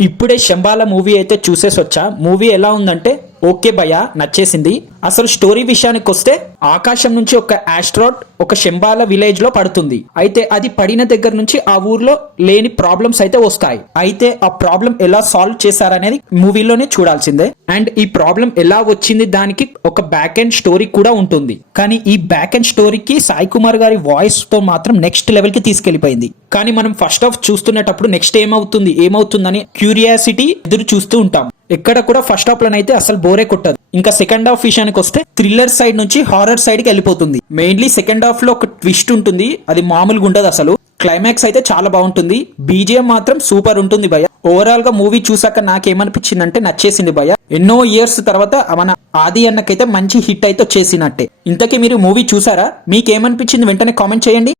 ఇప్పుడే శంబాల మూవీ అయితే చూసేసి వచ్చా. మూవీ ఎలా ఉందంటే ఓకే భయ, నచ్చేసింది. అసలు స్టోరీ విషయానికి వస్తే ఆకాశం నుంచి ఒక ఆస్ట్రాయిడ్ ఒక శంబాల విలేజ్ లో పడుతుంది. అయితే అది పడిన దగ్గర నుంచి ఆ ఊర్లో లేని ప్రాబ్లమ్స్ అయితే వస్తాయి. అయితే ఆ ప్రాబ్లం ఎలా సాల్వ్ చేశారనేది మూవీలోనే చూడాల్సిందే. అండ్ ఈ ప్రాబ్లం ఎలా వచ్చింది దానికి ఒక బ్యాక్ అండ్ స్టోరీ కూడా ఉంటుంది. కానీ ఈ బ్యాక్ అండ్ స్టోరీకి సాయి కుమార్ గారి వాయిస్ తో మాత్రం నెక్స్ట్ లెవెల్ కి తీసుకెళ్లిపోయింది. కానీ మనం ఫస్ట్ హాఫ్ చూస్తున్నప్పుడు నెక్స్ట్ ఏమవుతుందని క్యూరియాసిటీ ఎదురు చూస్తూ ఉంటాం. ఎక్కడ కూడా ఫస్ట్ హాఫ్ లోనైతే అసలు బోరే కొట్టదు. ఇంకా సెకండ్ హాఫ్ విషయానికి వస్తే థ్రిల్లర్ సైడ్ నుంచి హారర్ సైడ్ కి వెళ్ళిపోతుంది. మెయిన్లీ సెకండ్ హాఫ్ లో ఒక ట్విస్ట్ ఉంటుంది, అది మామూలుగా ఉండదు. అసలు క్లైమాక్స్ అయితే చాలా బాగుంటుంది. బీజిఎం మాత్రం సూపర్ ఉంటుంది భయ్య. ఓవరాల్ గా మూవీ చూసాక నాకేమనిపించింది అంటే నచ్చేసింది భయ్య. ఎన్నో ఇయర్స్ తర్వాత మన ఆది అన్నకైతే మంచి హిట్ అయితే వచ్చేసినట్టే. ఇంతకీ మీరు మూవీ చూసారా? మీకేమనిపించింది వెంటనే కామెంట్ చేయండి.